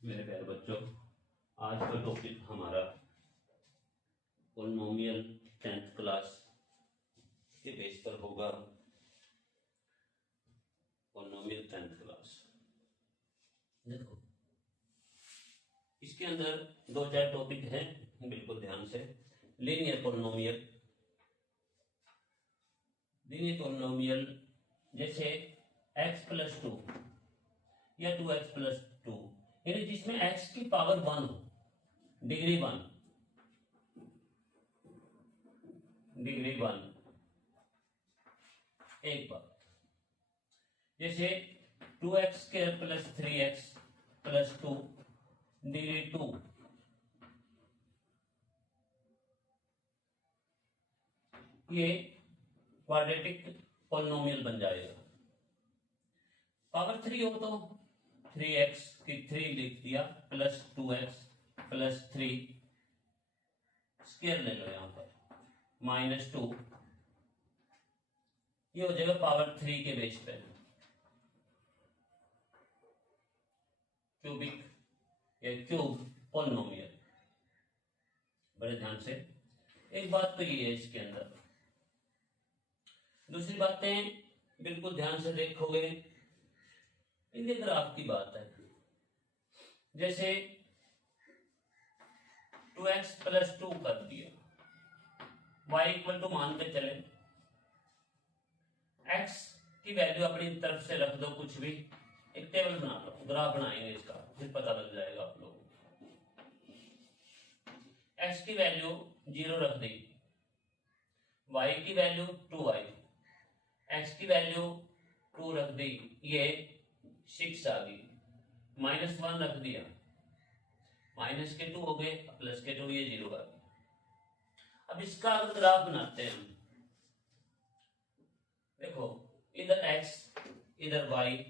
मेरे प्यारे बच्चों, आज का टॉपिक हमारा पॉलिनोमियल 10th क्लास के बेस पर होगा। पॉलिनोमियल 10th क्लास देखो, इसके अंदर दो चार टॉपिक हैं, बिल्कुल ध्यान से। लीनियर पॉलिनोमियल, जैसे x+2 या 2x+2, यानी जिसमें x की पावर 1 हो, डिग्री 1, एक बार जैसे 2x² + 3x + 2 डिग्री 2, ये क्वाड्रेटिक पॉलिनोमियल बन जाएगा। पावर 3 हो तो 3x की 3 लिख दिया प्लस 2x + 3, स्क्वायर ले लो यहां पर, -2, ये हो जाएगा पावर 3 के बेस पे क्यूबिक या क्यूब पॉलिनोमियल। बड़े ध्यान से, एक बात तो ये है इसके अंदर। दूसरी बातें बिल्कुल ध्यान से देखोगे, इनके ग्राफ की बात है। जैसे 2x+2 कर दिया, y = मान के चले, x की वैल्यू अपनी तरफ से रख दो, कुछ भी एक टेबल बना लो, ग्राफ बनाएंगे इसका, फिर पता लग जाएगा आप लोगों को। x की वैल्यू 0 रख दी, y की वैल्यू 2y, x की वैल्यू 2 रख दी, ये 6 आ गई, -1 रख दिया, माइनस के 2 हो गए, प्लस के 2, ये 0 आ गई। अब इसका अगर ग्राफ बनाते हैं हम, देखो इधर x, इधर y,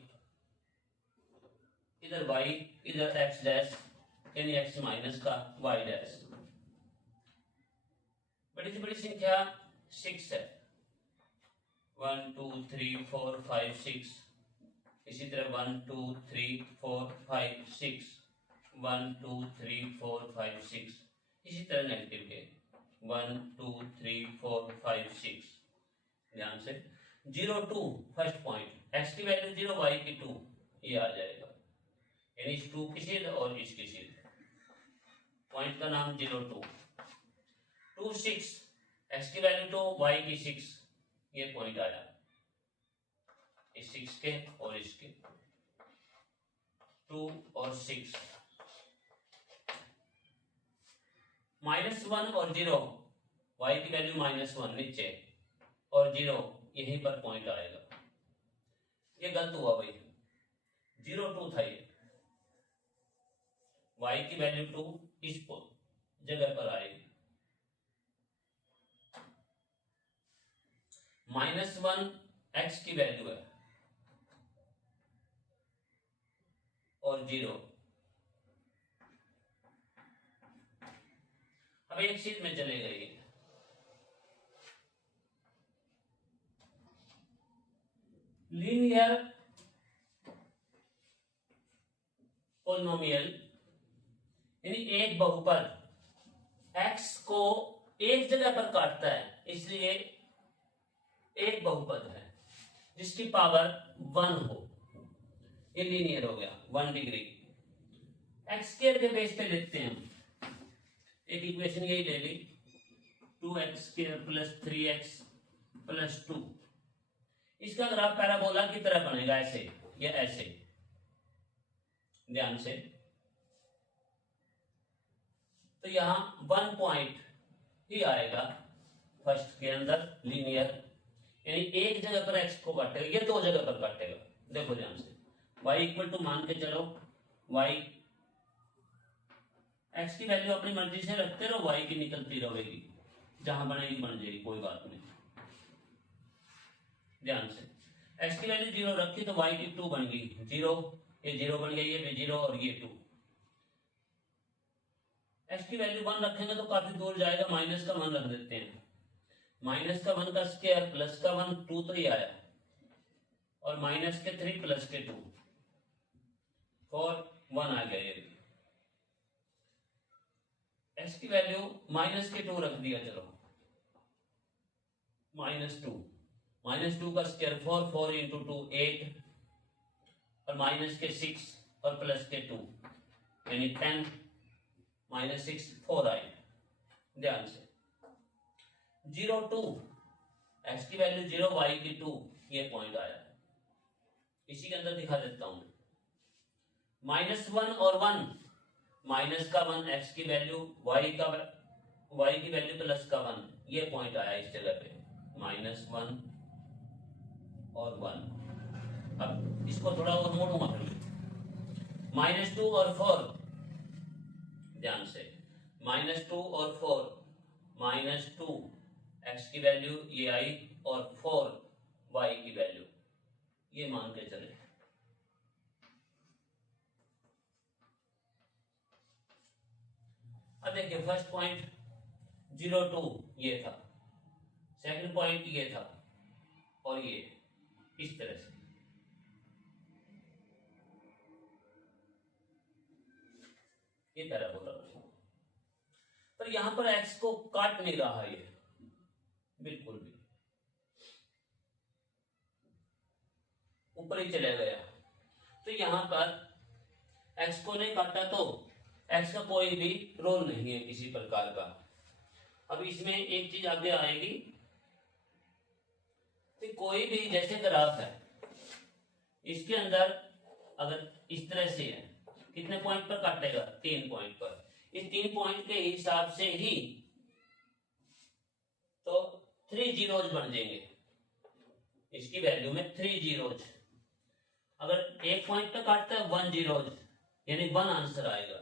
इधर x डैश, यानी x माइनस का y डैश। बड़ी से बड़ी संख्या 6 है, 1 2 3 4 5 6, इसी तरह 1 2 3 4 5 6, 1 2 3 4 5 6, इसी तरह नेगेटिव के 1 2 3 4 5 6। ध्यान से, 0 2 फर्स्ट पॉइंट, x की वैल्यू 0, y की 2, ये आ जाएगा, यानी इस 2 की सीध और इसकी सीध, पॉइंट का नाम 0 2 2 6, x की वैल्यू 2, y की 6, ये पॉइंट आया, इस 6 के और इसके 2 और 6, -1 और 0, y की वैल्यू -1 नीचे और 0 यहीं पर पॉइंट आएगा। ये गलत हुआ भाई, 0 2 था ये, y की वैल्यू 2 इस जगह पर आएगी, -1 x की वैल्यू है और 0। अब एक शीट में चले गए, लीनियर पॉलिनोमियल, यानी एक बहुपद x को एक जगह पर काटता है, इसलिए एक बहुपद है जिसकी पावर 1 हो, ये लीनियर हो गया, 1 डिग्री। x² के बेस पे लिखते हैं हम, एक इक्वेशन यही ले ली, 2x² + 3x + 2, इसका ग्राफ पैराबोला की तरह बनेगा, ऐसे या ऐसे। ध्यान से, तो यहां 1 पॉइंट ही आएगा फर्स्ट के अंदर लीनियर, यानी एक जगह पर x को काटेगा, ये 2 जगह पर काटेगा। देखो ध्यान से, y = मान के चलो, y x की वैल्यू अपनी मर्जी से रखते रहो, y की निकलती रहेगी, जहां बनेगी बन जाएगी, कोई बात नहीं। ध्यान से, x की वैल्यू 0 रखी तो y की 2 बन गई, 0, ये 0 बन गई, ये भी 0 और ये 2। x की वैल्यू 1 रखेंगे तो काफी दूर जाएगा, -1 रख देते हैं, -1 का स्क्वायर +1, 2 तो ही आया, और -3 + 2, 4 1 आ गया, ये एक्स की वैल्यू -2 रख दिया, चलो -2 का स्क्वायर 4 इंटू 2 8 और -6 और +2 यानी 10 -6 4 आए। ध्यान से 0 2 एक्स की वैल्यू 0 वाई की 2 ये पॉइंट आया है। इसी के अंदर दिखा देता हूं -1 और 1 माइनस का 1 एक्स की वैल्यू वाई की वैल्यू प्लस का 1 ये पॉइंट आया इस जगह पे -1 और 1। अब इसको थोड़ा और मोड़ूंगा फिर -2 और 4, ध्यान से -2 और 4 -2 एक्स की वैल्यू ये आई और 4 वाई की वैल्यू ये मान के चले। अब देखिए फर्स्ट पॉइंट 0 2 ये था, सेकंड पॉइंट ये था और ये इस तरह से ये पैराबोला बना, पर यहां पर एक्स को काट नहीं रहा ये बिल्कुल भी, ऊपर ही चला गया। तो यहां पर एक्स को नहीं काटा तो एक्स का कोई भी रोल नहीं है किसी प्रकार का। अब इसमें एक चीज आगे आएगी कि कोई भी जैसे ग्राफ है इसके अंदर अगर इस तरह से है कितने पॉइंट पर काटेगा 3 पॉइंट पर, इस 3 पॉइंट के हिसाब से ही तो 3 जीरोज बन जाएंगे, इसकी वैल्यू में 3 जीरोज। अगर एक पॉइंट पे काटता है 1 जीरोज यानी 1 आंसर आएगा।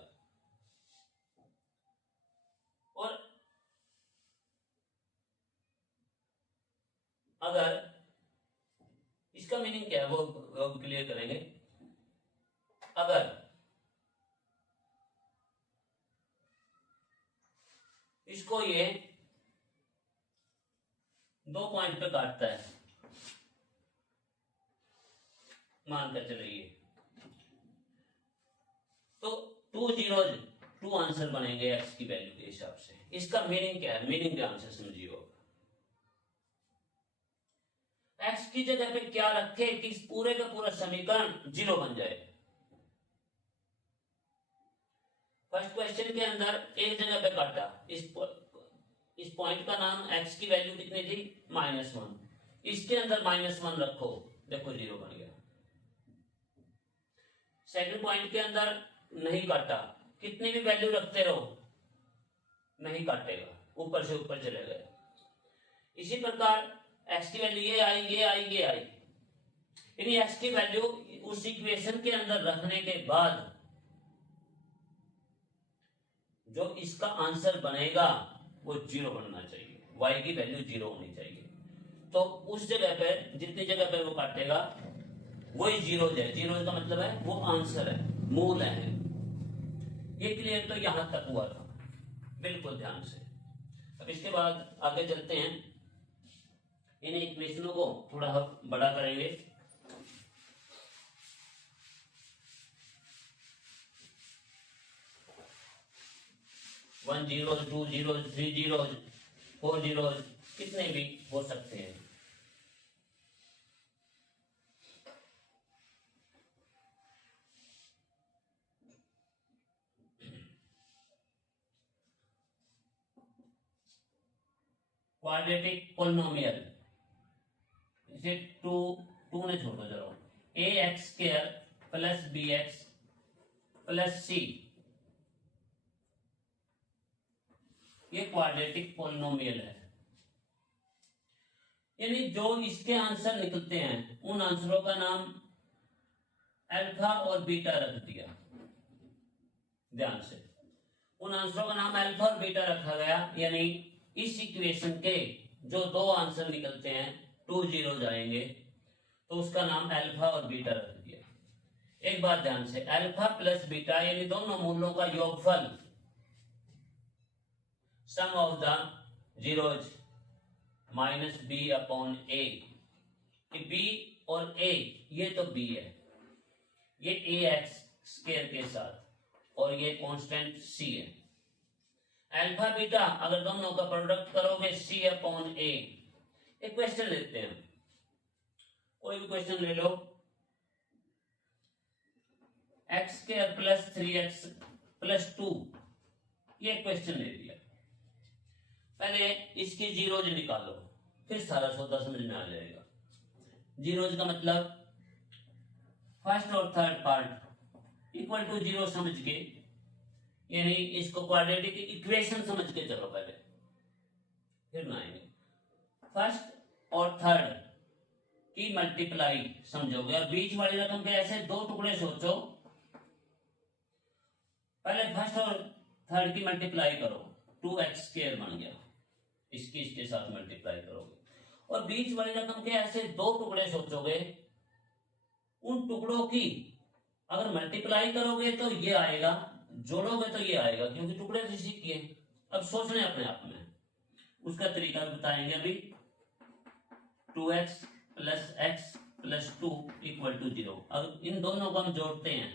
और अगर इसका मीनिंग क्या है वो क्लियर करेंगे। अगर इसको ये 2 पॉइंट पे काटता है मानकर चलिए तो 2 जीरोज 2 आंसर बनेंगे एक्स की वैल्यू के हिसाब से। इसका मीनिंग क्या है, मीनिंग ध्यान से समझिए। एक्स की जगह पे क्या रखे कि इस पूरे का पूरा समीकरण 0 बन जाए। फर्स्ट क्वेश्चन के अंदर एक जगह पे काटा, इस पॉइंट का नाम एक्स की वैल्यू कितनी थी -1, इसके अंदर -1 रखो, देखो 0 बन गया। सेकंड पॉइंट के अंदर नहीं काटा, कितनी भी वैल्यू रखते रहो नहीं काटेगा, ऊपर से ऊपर चले गए। इसी प्रकार एक्स की वैल्यू ये आई ये आई ये आई, यानी एक्स की वैल्यू उस इक्वेशन के अंदर रखने के बाद जो इसका आंसर बनेगा वो 0 बनना चाहिए, y की वैल्यू 0 होनी चाहिए। तो उस जगह पे जितनी जगह पे वो काटेगा वही 0 है, 0 का मतलब है वो आंसर है, मूल है। ये क्लियर तो यहां तक हुआ था, बिल्कुल ध्यान से। अब इसके बाद आगे चलते हैं, इन इक्वेशनों को थोड़ा हम बड़ा करेंगे। One zero 2 zero 3 zero 4 zero कितने भी हो सकते हैं। क्वाड्रेटिक पोलिनोमियल, इसे 2 ने छोड़ दो जरा, ax² plus bx plus c, ये क्वाड्रेटिक पोलिनोमियल है। यानी जो इसके आंसर निकलते हैं उन आंसरों का नाम अल्फा और बीटा रख दिया। ध्यान से, उन आंसरों का नाम अल्फा और बीटा रखा गया, यानी इस इक्वेशन के जो 2 आंसर निकलते हैं 2 जीरो जाएंगे तो उसका नाम अल्फा और बीटा रख दिया। एक बात ध्यान से, अल्फा प्लस बीटा यानी दोनों मूलों का योगफल, sum of the zeros minus B upon A. B और ए ये तो बी है, ये ax² के साथ और ये कांस्टेंट c है। अल्फा बीटा अगर दोनों का प्रोडक्ट करोगे सी अपॉन ए। एक क्वेश्चन लेते हैं, कोई भी क्वेश्चन ले लो। X square plus 3x plus 2, ये क्वेश्चन ले लिया। पहले इसकी जीरोज निकालो, फिर सारा सौदा समझ में आ जाएगा। जीरोज का मतलब फर्स्ट और third part equal to zero समझ के, यानी इसको क्वाड्रेटिक इक्वेशन समझ के चलो पहले, फिर बनाएंगे। फर्स्ट और थर्ड की मल्टीप्लाई समझोगे, और बीच वाली रकम के ऐसे दो टुकड़े सोचो। पहले फर्स्ट और थर्ड की मल्टीप्लाई करो, 2x² बन गया, इसके साथ मल्टीप्लाई करोगे। और बीच वाली रकम के ऐसे दो टुकड़े सोचोगे, उन टुकड़ों की अगर मल्टीप्लाई करोगे तो ये आएगा, जोड़ोगे तो ये आएगा, क्योंकि टुकड़े तो इसी के। अब सोचने अपने आप में, उसका तरीका बताएंगे अभी। 2x plus x plus 2 equal to 0। अब इन दोनों को हम जोड़ते हैं,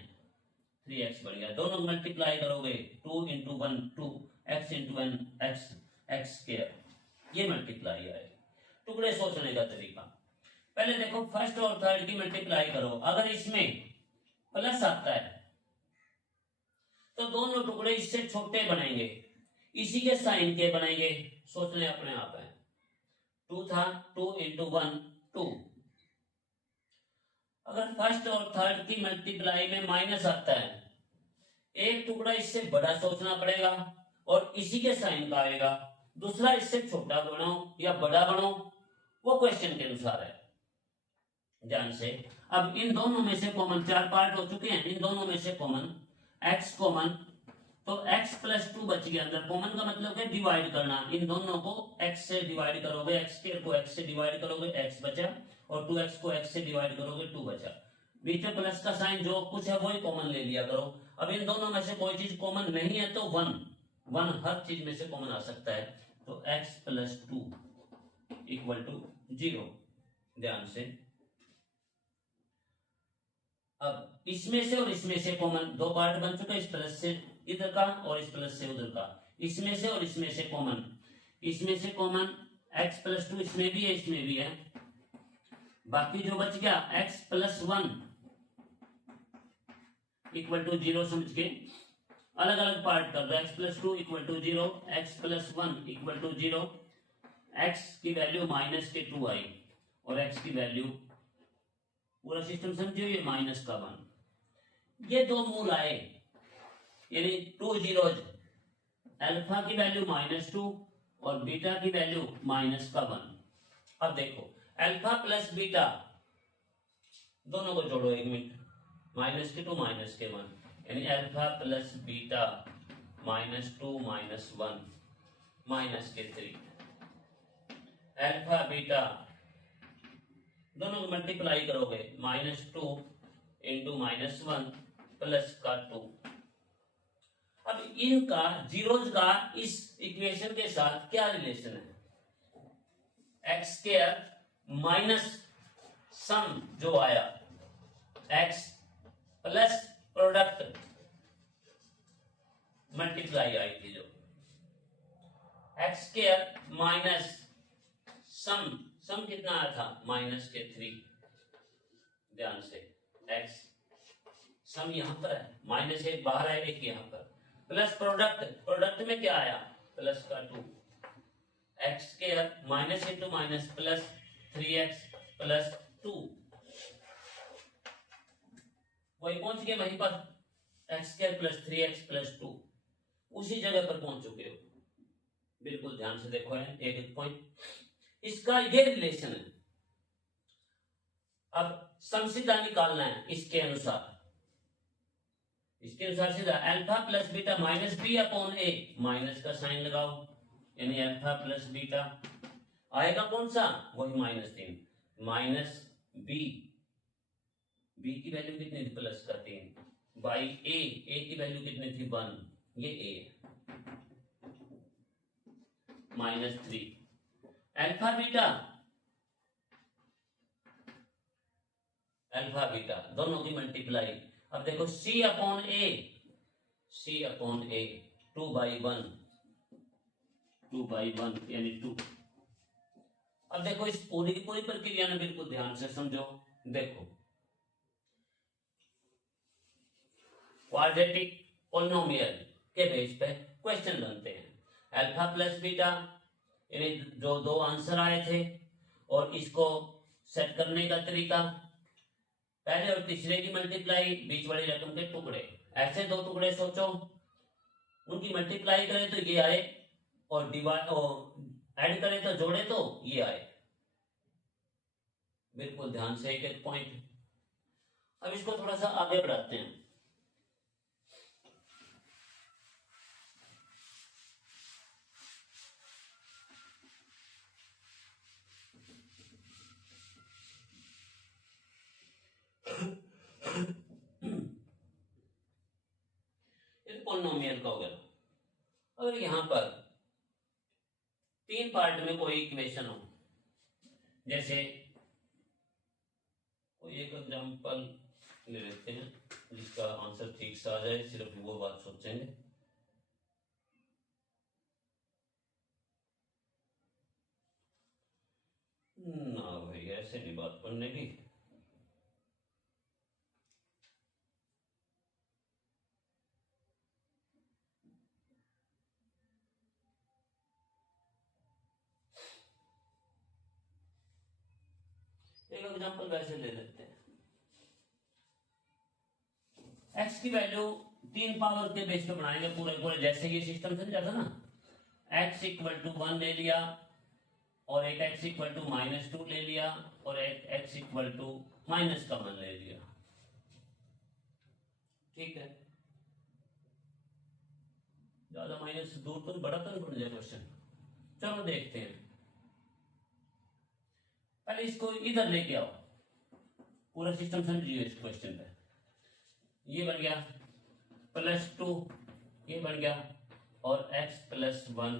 3x बढ़ गया। दोनों मल्टीप्लाई करोगे 2 into 1 2, x into 1 x square, ये मल्टीप्लाई आएगा। टुकड़े सोचने का तरीका, पहले देखो फर्स्ट और थर्ड की मल्टीप्लाई करो, अगर इसमें प्लस आता है तो दोनों टुकड़े इससे छोटे बनेंगे, इसी के साइन के बनेंगे। सोचने अपने आप है। 2 था, 2 इंटू 1 2। अगर फर्स्ट और थर्ड की मल्टीप्लाई में माइनस आता है, एक टुकड़ा इससे बड़ा सोचना पड़ेगा और इसी के साइन का आएगा। दूसरा इससे छोटा बनो या बड़ा बनो, वो क्वेश्चन के अनुसार है, ध्यान से। अब इन दोनों में से कॉमन 4 पार्ट हो चुके हैं, इन दोनों में से कॉमन x कॉमन, तो x प्लस 2 बच गया अंदर। कॉमन का मतलब है डिवाइड करना, इन दोनों को x से डिवाइड करोगे, x स्क्वायर को x से डिवाइड करोगे, x बचा, और 2x को x से डिवाइड करोगे, 2 बचा। बीच में प्लस का साइन जो कुछ है वही कॉमन ले लिया करो। अब इन दोनों में से कोई चीज कॉमन नहीं है तो 1 हर चीज में से कॉमन आ सकता है, तो x प्लस 2 इक्वल टू 0, ध्यान से। अब इसमें से और इसमें से कॉमन, दो पार्ट बन चुके, इस प्लस से इधर का और इस प्लस से उधर का, इसमें से और इसमें से कॉमन, इसमें से कॉमन x प्लस 2 इसमें भी है, इसमें भी है। बाकी जो बच गया x प्लस 1 इक्वल टू 0 समझ के अलग अलग पार्ट कर दो। x plus 2 equal to 0, x plus 1 equal to 0, x की वैल्यू माइनस के 2 आई, और x की वैल्यू, पूरा सिस्टम समझिए, ये माइनस का 1। ये दो मूल आए, यानी 2 जीरोज, अल्फा की वैल्यू -2 और बीटा की वैल्यू माइनस का 1। अब देखो अल्फा प्लस बीटा दोनों को जोड़ो, एक मिनट, -2 -1, यानी alpha plus beta -2 -1 -3, alpha beta दोनों को मल्टीप्लाई करोगे, -2 इंटू -1 प्लस का 2। अब इनका जीरोज का इस इक्वेशन के साथ क्या रिलेशन है? एक्स स्क्वायर माइनस सम जो आया, एक्स प्लस प्रोडक्ट मल्टीप्लाई आई थी जो, एक्स स्क्वायर माइनस सम कितना आया था, -3, ध्यान से। x सम यहां पर है, -1 बाहर है, 1 यहां पर, प्लस प्रोडक्ट में क्या आया, प्लस का 2, x square minus into minus plus 3x plus 2, वही पहुंच गए वहीं पर, x square plus 3x plus 2, उसी जगह पर पहुंच चुके हो। बिल्कुल ध्यान से देखो, है एक एक पॉइंट, इसका ये रिलेशन है। अब सम सीधा निकालना है इसके अनुसार, सीधा alpha plus beta minus B upon A, minus का साइन लगाओ, यानी अल्फा प्लस बीटा आएगा कौन सा, वही -3, माइनस बी की वैल्यू कितनी थी, प्लस का 3, बाई ए की वैल्यू कितनी थी, 1, ये ए -3, अल्फा बीटा दोनों की मल्टीप्लाई। अब देखो c अपॉन ए 2/1 2/1 यानी 2। अब देखो इस पूरी की पूरी प्रक्रिया में बिल्कुल ध्यान से समझो। देखो क्वाड्रेटिक पोलिनोमियल के बेस पे क्वेश्चन बनते हैं। अल्फा प्लस बीटा यानी जो दो आंसर आए थे और इसको सेट करने का तरीका, पहले और तीसरे की मल्टीप्लाई, बीच वाली रकम के टुकड़े, ऐसे दो टुकड़े सोचो, उनकी मल्टीप्लाई करें तो ये आए और डिवाइड और ऐड करें तो जोड़े तो ये आए। बिल्कुल ध्यान से एक एक पॉइंट। अब इसको थोड़ा सा आगे बढ़ाते हैं। पोलिनोमियल का हो गया। अगर यहां पर तीन पार्ट में कोई इक्वेशन हो, जैसे कोई एक एग्जांपल ले लेते हैं जिसका आंसर ठीक से आ जाए, सिर्फ वो बात सोचेंगे। ना भाई ऐसे नहीं बात बनने की। एक एग्जांपल वैसे ले लेते हैं। x की वैल्यू 3 पावर के बेस पे बनाएंगे पूरे पूरे, जैसे ये सिस्टम समझा था ना। x इक्वल टू 1 ले लिया और एक x इक्वल टू -2 ले लिया और एक x इक्वल टू माइनस का 1 ले लिया। ठीक है, ज्यादा माइनस दूर तो बड़ा तो नहीं बन जाए क्वेश्चन। चलो देखते हैं। पहले इसको इधर लेके आओ, पूरा सिस्टम समझिए इस क्वेश्चन पे। ये बन गया +2, ये बन गया और x + 1।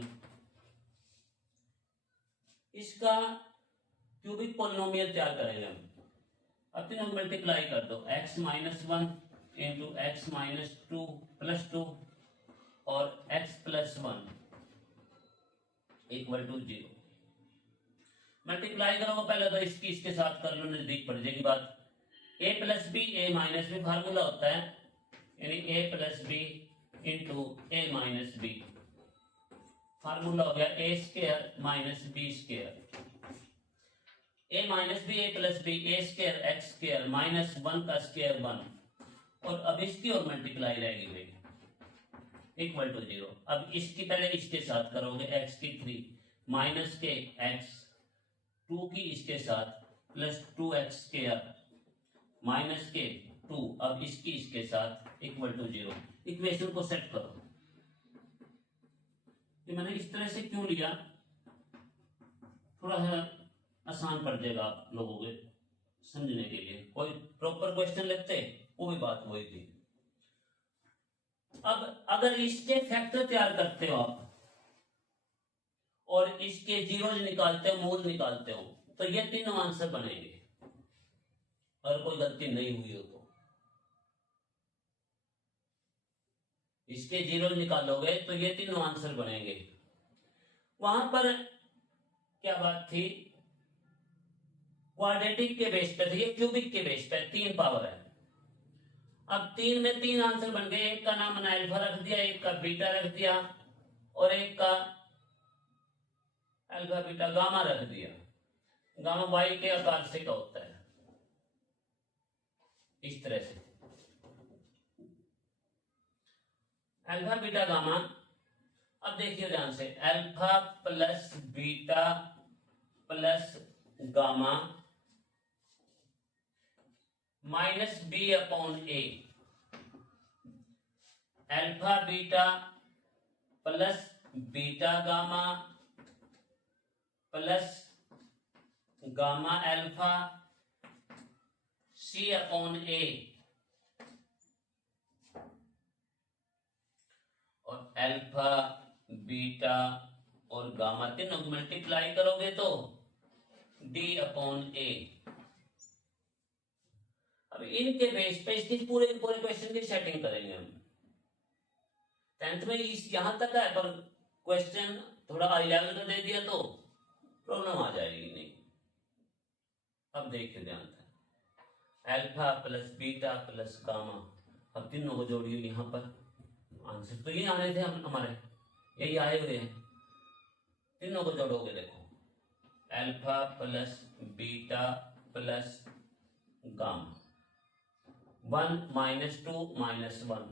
इसका क्यूबिक पोलिनोमियल तैयार करेंगे हम। अब तीनों मल्टीप्लाई कर दो, x - 1 इंटू x - 2 +2 और x + 1 इक्वल टू 0। मल्टीप्लाई करोगे पहले तो इसकी इसके साथ कर लो, नजदीक पड़ जाएगी बात। a + b a - b formula होता है, यानी a + b into a - b formula हो गया a² - b²। a - b a + b a² x² -1 का स्क्वायर 1, और अब इसकी और मल्टीप्लाई रहेगी भाई इक्वल टू 0। अब इसकी पहले इसके साथ करोगे, x की 3 माइनस के x 2 की इसके साथ प्लस 2x² माइनस के 2, अब इसकी इसके साथ इक्वल टू 0। इक्वेशन को सेट करो। ये मैंने इस तरह से क्यों लिया, थोड़ा सा आसान पड़ जाएगा आप लोगों के समझने के लिए। कोई प्रॉपर क्वेश्चन लेते वो भी बात वही थी। अब अगर इसके फैक्टर तैयार करते हो आप और इसके जीरोज निकालते हो, मूल निकालते हो, तो ये तीनों आंसर बनेंगे अगर कोई गलती नहीं हुई हो तो। इसके जीरो निकालोगे तो ये तीनों आंसर बनेंगे। वहां पर क्या बात थी, क्वाड्रेटिक के बेस पे थी, ये क्यूबिक के बेस पे 3 पावर है। अब 3 में 3 आंसर बन गए। एक का नाम मैंने अल्फा रख दिया, एक का बीटा रख दिया और एक का अल्फा बीटा गामा रख दिया। गामा वाई के आकार से का होता है, इस तरह से अल्फा बीटा गामा। अब देखिए ध्यान से, alpha plus beta plus gamma -b/a, alpha beta plus beta gamma plus gamma alpha c/a, और अल्फा बीटा और गामा तीनों मल्टीप्लाई करोगे तो d/a। अब इनके बेस पे इसकी पूरे पूरे क्वेश्चन की सेटिंग करेंगे हम। 10th में इस यहां तक है, पर क्वेश्चन थोड़ा हाई लेवल का दे दिया तो प्रॉब्लम आ जाएगी नहीं। अब देखिए ध्यान से, alpha plus beta plus gamma, अब तीनों को जोड़िए यहाँ पर, आंसर तो ये आने थे हमारे, यही आए हुए हैं। तीनों को जोड़ोगे, देखो alpha plus beta plus gamma, 1 minus 2 minus 1,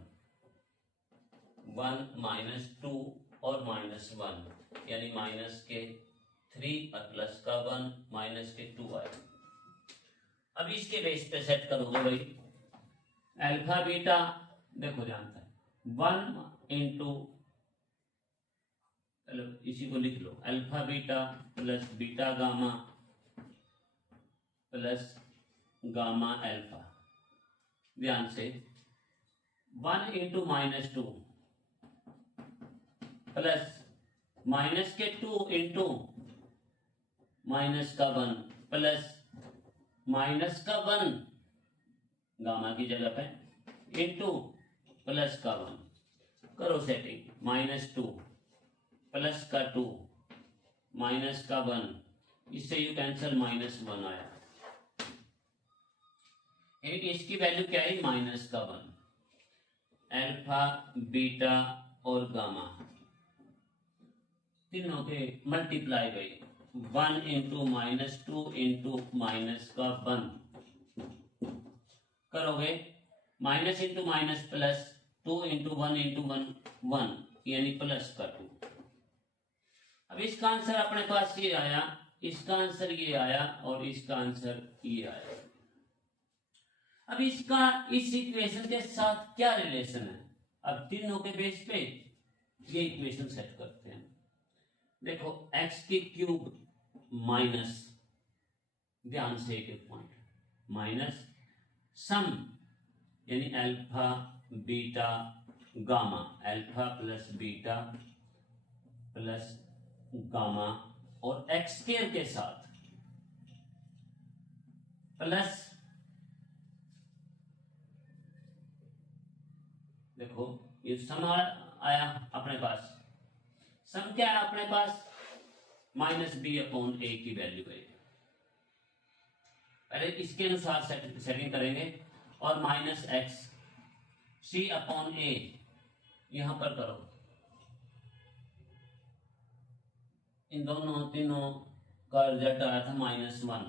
1 minus 2 और माइनस 1 यानी माइनस के 3 और प्लस का 1 माइनस के 2 आए। अब इसके बेस पे सेट करोगे भाई, अल्फा बीटा देखो जानता है 1 इंटू, चलो इसी को लिख लो, alpha beta plus beta gamma plus gamma alpha. ध्यान से 1 इंटू माइनस 2 प्लस माइनस के 2 इंटू माइनस का 1 प्लस माइनस का 1 गामा की जगह पे इंटू प्लस का 1, करो सेटिंग, माइनस 2 प्लस का 2 माइनस का 1, इससे यू कैंसिल, माइनस 1 आया। इसकी वैल्यू क्या है, माइनस का 1। अल्फा बीटा और गामा तीनों के मल्टीप्लाई गई, 1 इंटू माइनस 2 इंटू माइनस का 1 करोगे, minus into minus plus, 2 into 1 into 1 1 यानी प्लस का 2। अब इसका आंसर अपने पास ये आया, इसका आंसर ये आया और इसका आंसर ये आया। अब इसका इस इक्वेशन के साथ क्या रिलेशन है, अब तीनों के बेस पे ये इक्वेशन सेट करते हैं। देखो एक्स की क्यूब माइनस, ध्यान से एक पॉइंट, माइनस सम यानी alpha beta gamma, alpha plus beta plus gamma और एक्स स्क्वायर के साथ प्लस, देखो ये सम आया अपने पास, सम क्या है अपने पास, माइनस बी अपॉन ए की वैल्यू है, पहले इसके अनुसार सेटिंग करेंगे, और माइनस एक्स सी अपॉन ए यहां पर करो, इन दोनों तीनों का रिजल्ट आया था -1,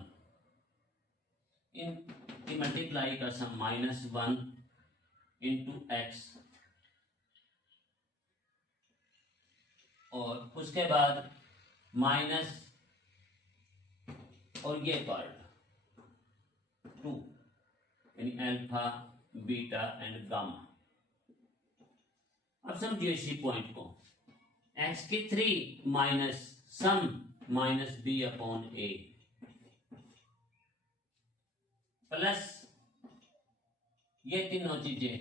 इन मल्टीप्लाई का सम -1 इंटू एक्स, और उसके बाद माइनस और ये पार्ट 2 यानी अल्फा बीटा एंड गामा। अब समझिए इसी पॉइंट को, एक्स की 3 minus sum minus B upon A plus ये तीनों चीजें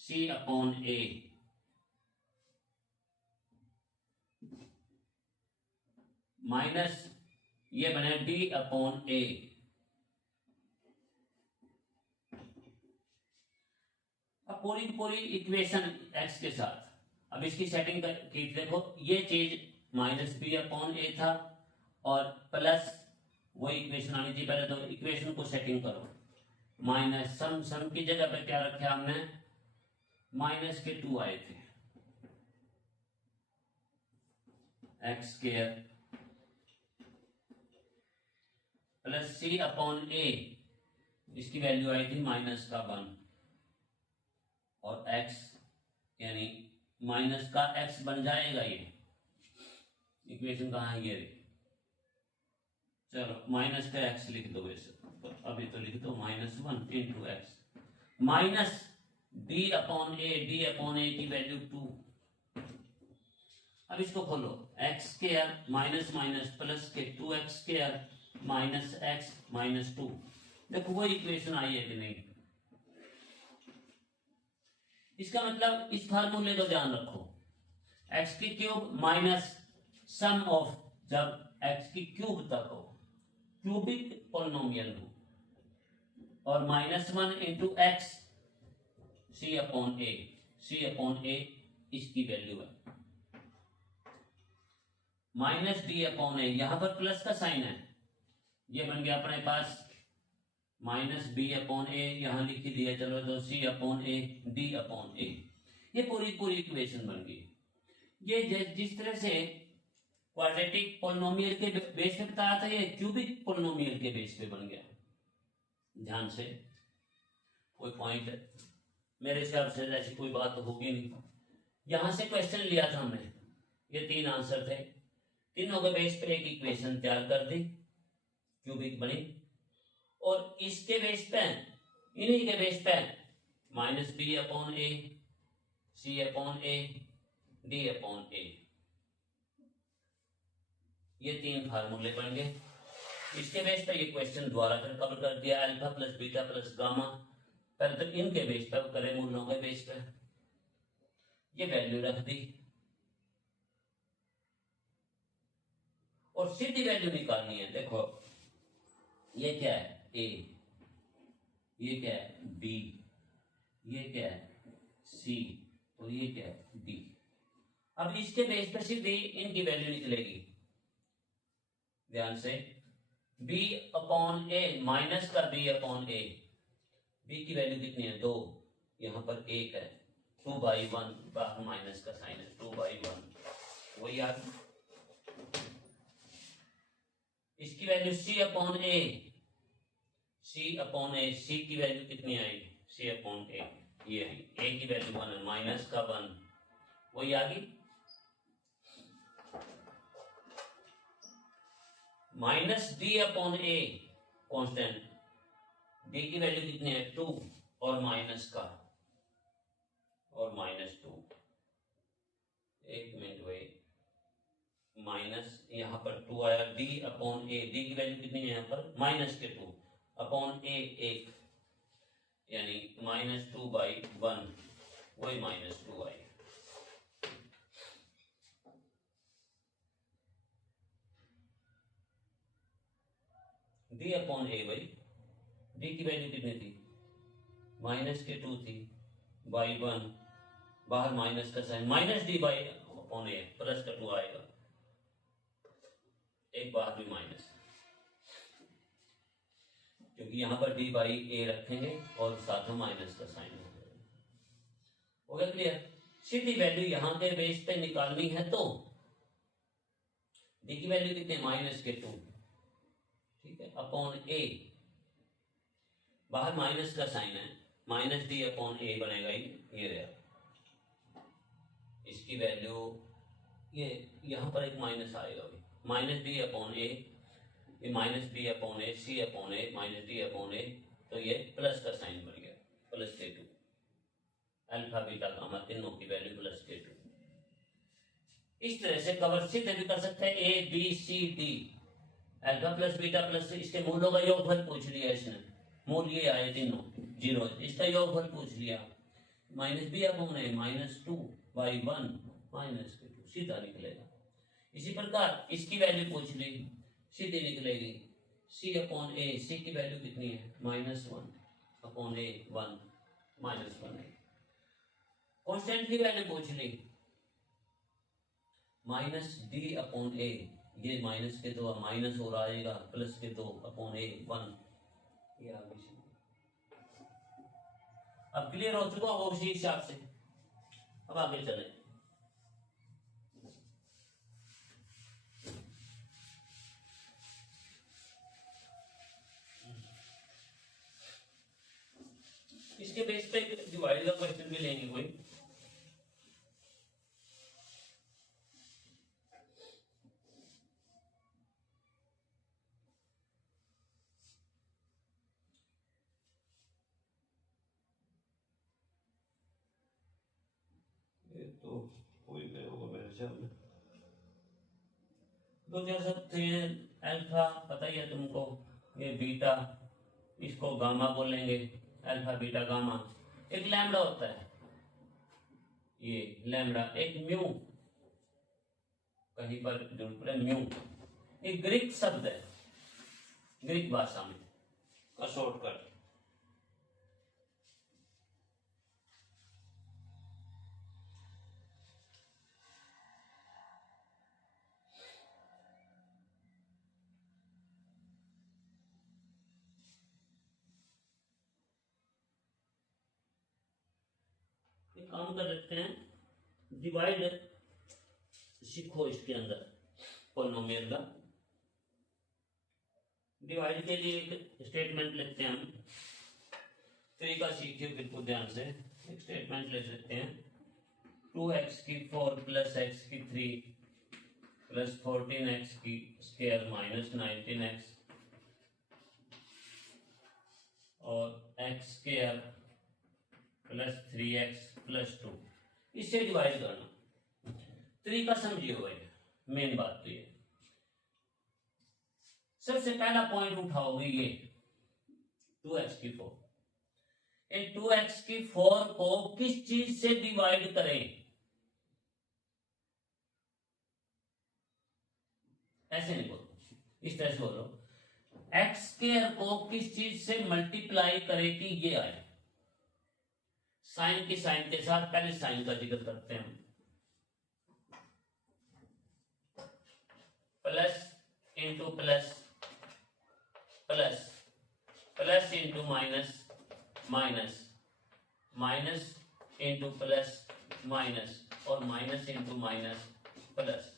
सी अपॉन ए माइनस ये बने डी अपॉन ए। अब पूरी पूरी इक्वेशन एक्स के साथ, अब इसकी सेटिंग की देखो, ये चीज माइनस बी अपॉन ए था और प्लस वही इक्वेशन आनी चाहिए, पहले तो इक्वेशन को सेटिंग करो, माइनस सम की जगह पे क्या रखा हमने, माइनस के 2 आए थे, एक्स स्क्वायर प्लस सी अपॉन ए, इसकी वैल्यू आई थी माइनस का 1, और x यानी माइनस का x बन जाएगा, ये इक्वेशन कहाँ है, ये चलो माइनस का x लिख दो, वैसे तो अभी तो लिख दो -1 into x minus d upon A की वैल्यू 2। अब इसको खोलो, x square minus minus plus के 2x square minus x minus 2, देखो वो इक्वेशन आई है कि नहीं। इसका मतलब इस फार्मूले को ध्यान रखो, एक्स की क्यूब माइनस सम ऑफ, जब एक्स की क्यूब तक हो, क्यूबिक पॉलिनोमियल हो, और -1 इंटू एक्स सी अपॉन ए इसकी वैल्यू है, माइनस डी अपॉन ए, यहां पर प्लस का साइन है, ये बन गया अपने पास माइनस बी अपॉन ए, यहां लिख ही दिया, चलो तो सी अपॉन ए डी अपॉन ए, ये पूरी पूरी इक्वेशन बन गई। ये जिस तरह से क्वाड्रेटिक पोलिनोमियल के बेस पे बताया था, ये क्यूबिक पोलिनोमियल के बेस पे बन गया। ध्यान से, कोई पॉइंट मेरे हिसाब से ऐसी कोई बात तो होगी नहीं। यहां से क्वेश्चन लिया था हमने, ये 3 आंसर थे, तीनों के बेस पे एक इक्वेशन तैयार कर दी, क्यूबिक बनी, और इसके बेस पे, इन्हीं के बेस पे माइनस बी अपॉन ए, सी अपॉन ए, डी अपॉन ए, ये 3 फार्मूले बन गए। इसके बेस पे ये क्वेश्चन द्वारा फिर कवर कर दिया, alpha plus beta plus gamma, पहले तो इनके बेस पे करें, मूलों के बेस पे ये वैल्यू रख दी, और सीधी वैल्यू निकालनी है। देखो ये क्या है ए, ये क्या है बी, ये क्या है सी, और ये क्या है डी। अब इसके बेस पे सीधी इनकी वैल्यू निकलेगी, ध्यान से, b अपॉन ए माइनस का b अपॉन ए, b की वैल्यू कितनी है 2, यहां पर 1 है, 2/1, बाहर माइनस का साइन है, 2/1, वही आ गई। इसकी वैल्यू c अपॉन ए, c अपॉन ए, c की वैल्यू कितनी आई, c अपॉन ए, ये आई, a की वैल्यू 1 है, माइनस का 1, वही आ गई। Minus D upon a constant, D की वैल्यू कितनी है 2, और माइनस का, और -2, एक मिनट वे, माइनस यहाँ पर 2 आया, डी अपॉन ए, डी की वैल्यू कितनी है यहाँ पर माइनस के 2 अपॉन ए 1, यानी -2/1, वही -2 आई। डी अपॉन ए भाई, डी की वैल्यू कितनी थी, माइनस के 2 थी, /1, बाहर माइनस का sign, minus D by upon A, plus का 2 आएगा, एक बाहर भी माइनस, क्योंकि यहां पर डी बाई ए रखेंगे और साथ में माइनस का साइन हो गया। क्लियर? सीधी वैल्यू यहां के बेस पे निकालनी है, तो डी की वैल्यू कितनी, -2, ठीक है, अपॉन ए, बाहर माइनस का साइन है, माइनस डी अपॉन ए बनेगा, ये रहा, इसकी वैल्यू, ये यहां पर एक माइनस आएगा, माइनस डी अपॉन ए, ये minus B upon A, C upon A, minus D upon ए, तो ये प्लस का साइन बन गया, प्लस के 2, अल्फा बीटा गामा तीनों की वैल्यू प्लस के 2। इस तरह से कवर सीधे भी कर सकते हैं, A B C D, alpha plus beta plus, इसके मूलों का योगफल पूछ लिया इसने, मूल ये आए तीनों 0, इसका योगफल पूछ लिया, माइनस बी अपॉन ए -2/1, -2, सीधा निकलेगा। इसी प्रकार इसकी वैल्यू पूछ ली, सीधी निकलेगी, c अपॉन ए, सी की वैल्यू कितनी है -1 अपॉन ए 1, -1 है। कांस्टेंट की वैल्यू पूछ ली, माइनस डी अपॉन ए, ये माइनस के 2 माइनस हो आएगा, प्लस के 2 अपॉन ए 1, ये आ गई। अब क्लियर हो चुका होगा उसी हिसाब से, अब आगे चले। इसके बेस पे डिवाइड का क्वेश्चन भी लेंगे कोई, तो कोई गए होगा मेरे ख्याल में। तो जैसे अल्फा पता ही है तुमको, ये बीटा, इसको गामा बोलेंगे, अल्फा बीटा गामा, एक लैम्डा होता है, ये लैम्डा, एक म्यू, कहीं पर जरूर पड़े म्यू, ये ग्रीक शब्द है, ग्रीक भाषा में का शॉर्टकट। काम कर लेते हैं, डिवाइड सीखो इसके अंदर पॉलिनोमियल का। डिवाइड के लिए एक स्टेटमेंट लिखते हैं हम, तरीका सीखिए बिल्कुल ध्यान से। एक स्टेटमेंट ले लेते हैं, 2x की 4 प्लस x की 3 प्लस 14x की स्क्वायर माइनस 19x और x square plus 3x plus 2, इससे डिवाइड करना। तरीका समझिए भाई, मेन बात तो ये। सबसे पहला पॉइंट उठाओगे ये 2x की 4, इन 2x की 4 को किस चीज से डिवाइड करें? ऐसे नहीं बोलो, इस तरह से बोलो, एक्स स्क्वायर को किस चीज से मल्टीप्लाई करें कि ये आए। साइन की साइन के साथ पहले साइन का जिक्र करते हैं, plus into plus plus plus into minus minus minus into plus minus और माइनस इंटू माइनस प्लस।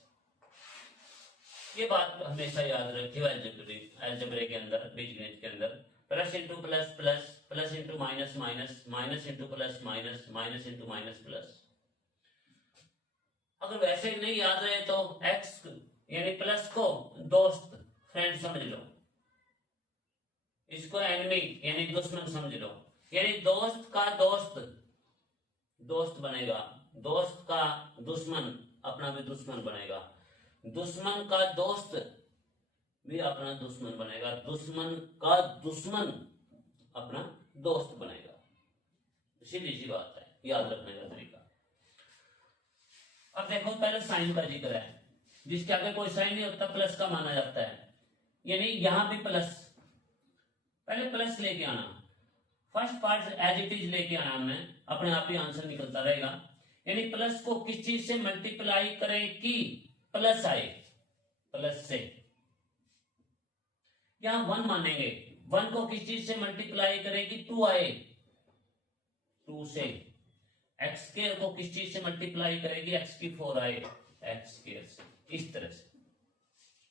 ये बात हमेशा याद रखियो अलजेब्रे के अंदर, बीजगणित के अंदर, plus into plus plus plus into minus minus minus into plus minus minus into minus plus. अगर वैसे नहीं याद रहे तो एक्स यानी प्लस को दोस्त फ्रेंड समझ लो, इसको एनिमी यानी दुश्मन समझ लो, यानी दोस्त का दोस्त दोस्त बनेगा, दोस्त का दुश्मन अपना भी दुश्मन बनेगा, दुश्मन का दोस्त भी अपना दुश्मन बनेगा, दुश्मन का दुश्मन अपना दोस्त बनेगा। सीधी सी बात है, याद रखने का तरीका। अब देखो पहले साइन का जिक्र है, जिसके आगे कोई साइन नहीं होता प्लस का माना जाता है, यानी यहां भी प्लस, पहले प्लस लेके आना, first part as it is लेके आना, हमने अपने आप ही आंसर निकलता रहेगा। यानी प्लस को किस चीज से मल्टीप्लाई करें कि प्लस आए, प्लस से। यहां 1 मानेंगे, 1 को किस चीज से मल्टीप्लाई करें कि 2 आए, 2 से। एक्स स्क्वायर को किस चीज से मल्टीप्लाई करेगी, एक्स की 4 आए, एक्स स्क्वायर से। इस तरह से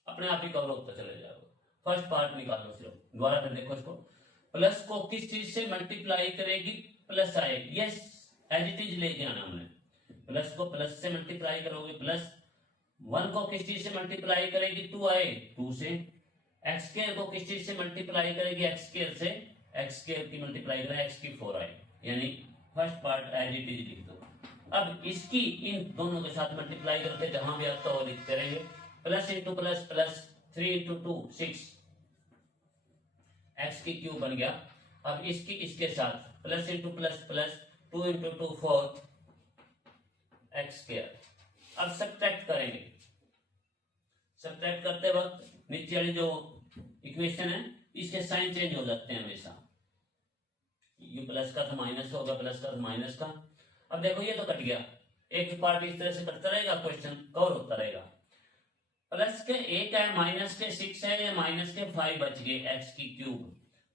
अपने आप ही कवर होता चले जाएगा। फर्स्ट पार्ट निकालो, सिर्फ दोबारा फिर देखो इसको, प्लस को किस चीज से मल्टीप्लाई करेगी, प्लस आए, यस एज इट इज लेके आना हमने, प्लस को प्लस से मल्टीप्लाई करोगे प्लस, 1 को किस चीज से मल्टीप्लाई करेगी, 2 आए, 2 से। एक्स स्क्वायर को किस चीज से मल्टीप्लाई करेगी, एक्स स्क्वायर से, एक्स स्क्वायर की मल्टीप्लाई करें, एक्स की 4 आए, यानी first part as it is लिख दो। अब इसकी इन दोनों के साथ मल्टीप्लाई करके जहां भी आता वो लिखते रहेंगे, plus into plus plus 3 into 2 6, x की क्यूब बन गया। अब इसकी इसके साथ plus into plus plus 2 into 2 4 x square. अब सब्ट्रैक्ट करेंगे, सब्ट्रैक्ट करते वक्त नीचे वाली जो इक्वेशन है इसके साइन चेंज हो जाते हैं हमेशा, ये प्लस का तो माइनस होगा, प्लस का तो माइनस का। अब देखो ये तो कट गया, एक पार्ट इस तरह से कटता रहेगा, क्वेश्चन कवर होता रहेगा। प्लस के 1 है, माइनस के 6 है, या माइनस के 5 बच गए, एक्स की क्यूब,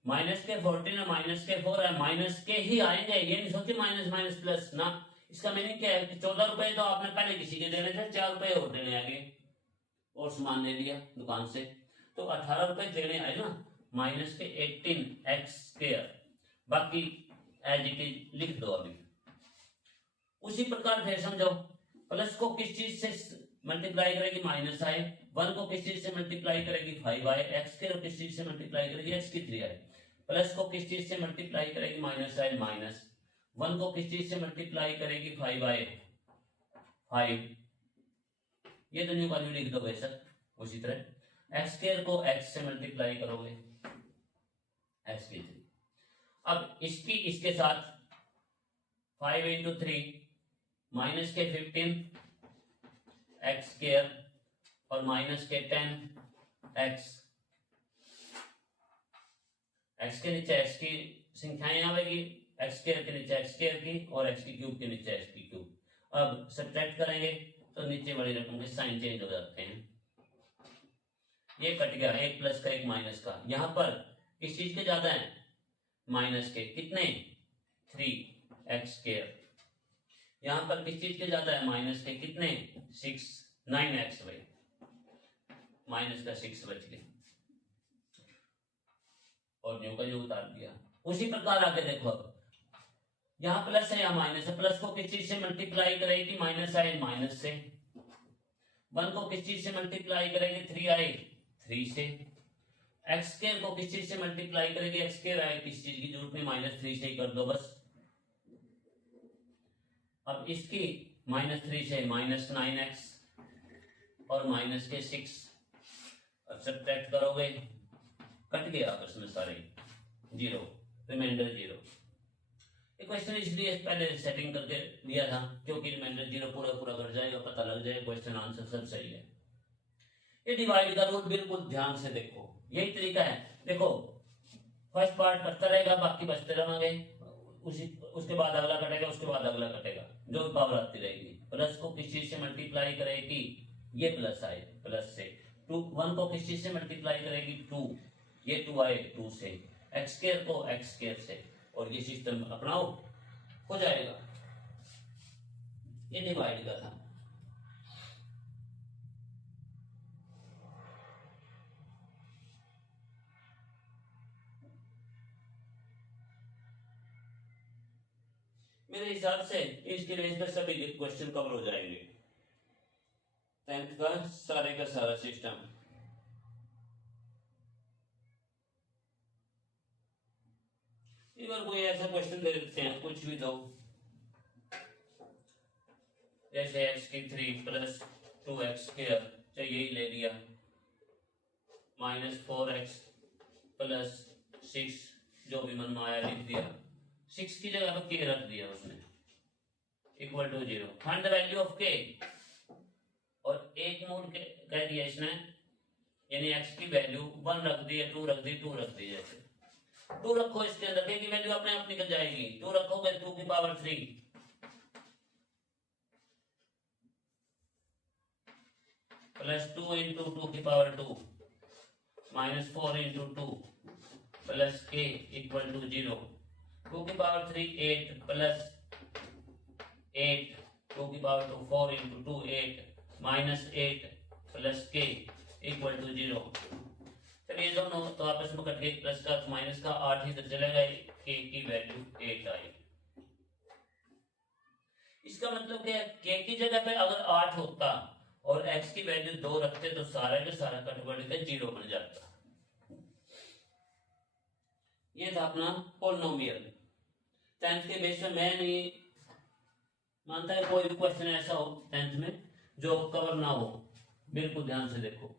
माइनस के 14 है, माइनस के 4 है, माइनस के ही आएंगे, ये नहीं सोचे माइनस माइनस प्लस ना। इसका मीनिंग क्या है कि 14 रुपए तो आपने पहले किसी के देने थे, 4 रुपए और देने आगे और सामान ले लिया दुकान से, तो 18 रुपए देने आए ना, माइनस के 18 एक्स स्क्वायर, बाकी एज इट इज लिख दो। अभी उसी प्रकार फिर समझो, प्लस को किस चीज से मल्टीप्लाई करेगी, माइनस आए, 1 को किस चीज से मल्टीप्लाई करेगी, 5 आए, एक्स स्क्वायर किस चीज से मल्टीप्लाई करेगी, एक्स की 3 आए, प्लस को किस चीज से मल्टीप्लाई करेगी, माइनस आए, माइनस, 1 को किस चीज से मल्टीप्लाई करेगी, 5 आए 5, ये दोनों का लिख दो बेशक। उसी तरह एक्स स्क्वायर को एक्स से मल्टीप्लाई करोगे, एक्स की 3। अब इसकी इसके साथ 5 इंटू 3 माइनस के 15 एक्स स्क्वायर और माइनस के 10 एक्स, एक्स के नीचे एक्स की संख्याएं आएगी, एक्स स्क्वायर के नीचे एक्स स्क्वायर की और एक्स की क्यूब के नीचे एक्स की क्यूब। अब सब्ट्रैक्ट करेंगे तो नीचे वाली रकम के साइन चेंज हो जाते हैं, ये कट गया, एक प्लस का एक माइनस का। यहां पर किस चीज के ज्यादा है, माइनस के, कितने, 3 एक्स स्क्वायर, यहाँ पर किस चीज के ज्यादा है, माइनस के, कितने, 6, 9x भाई, माइनस का 6 बच गए और न्यू का जो उतार दिया। उसी प्रकार आगे देखो, अब यहाँ प्लस है, यहाँ माइनस है, प्लस को किस चीज से मल्टीप्लाई करेगी, माइनस आए माइनस से, 1 को किस चीज से मल्टीप्लाई करेगी, 3 आए 3 से, एक्स स्क्वायर को किस चीज से मल्टीप्लाई करेगी, एक्स स्क्वायर आए, किस चीज की जरूरत नहीं, -3 से ही कर दो बस। अब इसकी -3 से -9x और माइनस के 6, अब सब्ट्रैक्ट करोगे, कट गया आपस में सारे, 0, रिमाइंडर 0। ये क्वेश्चन इसलिए पहले सेटिंग करके दिया था क्योंकि रिमाइंडर 0 पूरा पूरा कर जाएगा, पता लग जाएगा क्वेश्चन आंसर सब सही है। ये डिवाइड का रूल बिल्कुल ध्यान से देखो, यही तरीका है। देखो फर्स्ट पार्ट कटता रहेगा, बाकी बचते रहेंगे, उसके बाद अगला कटेगा, उसके बाद अगला कटेगा, जो पावर आती रहेगी। प्लस को किस चीज से मल्टीप्लाई करेगी, ये प्लस आए, प्लस से 1 को किस चीज से मल्टीप्लाई करेगी, 2, ये 2 आए 2 से, एक्स स्क्वायर को एक्स स्क्वायर से, और ये सिस्टम अपनाओ, हो जाएगा। ये डिवाइड का था। मेरे हिसाब से इसके रेंज पर सभी क्वेश्चन कवर हो जाएंगे, 10th का सारे का सारा सिस्टम। एक बार कोई ऐसा क्वेश्चन दे देते हैं, कुछ भी दो, जैसे x की 3 प्लस 2x स्क्वायर, चाहे यही ले लिया, -4x प्लस 6, जो भी मन में आया लिख दिया, 6 की जगह पर k रख दिया उसने, equal to 0, find the value of k, और एक मूल कह दिया इसने, यानी x की वैल्यू 1 रख दी, 2 रख दी, 2 रख दी, जैसे 2 रखो, इसके अंदर k की वैल्यू अपने आप निकल जाएगी, 2 रखोगे 2 की पावर 3 प्लस 2 इंटू 2 की power 2 -4 into 2 plus k equal to 0, 2 की पावर 3 8 प्लस 8 2 की power 2 4 into 2 8 -8 plus k equal to 0। फिर ये दोनों तो आपस में कट गए, प्लस का माइनस का 8 इधर चलेगा, k की वैल्यू 8 आई। इसका मतलब क्या है, k की जगह पे अगर 8 होता और x की वैल्यू 2 रखते तो सारा का सारा कन्वर्ट कर 0 बन जाता। ये था अपना पोलिनोमियल। 10th के बेस में मैं नहीं मानता है कोई भी क्वेश्चन ऐसा हो 10th में जो कवर ना हो, बिल्कुल ध्यान से देखो।